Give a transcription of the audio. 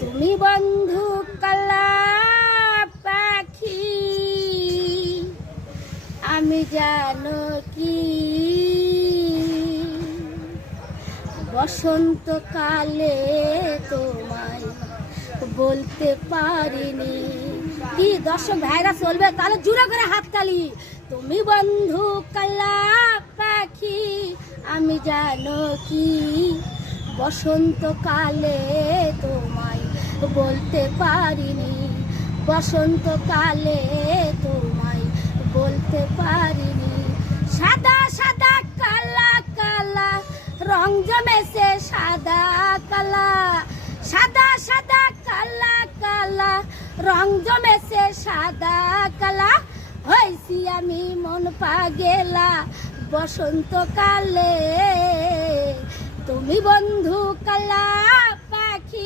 তুমি বন্ধু কালা পাখি, আমি জানো কি বসন্তকালে তোমায় বলতে পারিনি। কি দর্শক ভাইরা চলবে তাহলে জুড়ে করে হাততালি। তুমি বন্ধু কালা পাখি, আমি জানো কি বসন্তকালে তোমায় বলতে পারিনি। বসন্তকালে তোমায় বলতে পারিনি। সাদা সাদা কালা কালা রং জমেছে সাদা কালা, সাদা সাদা কালা কালা রং জমেছে সাদা কালা। হয়েছি আমি মন পাগেলা বসন্তকালে, তুমি বন্ধু কালা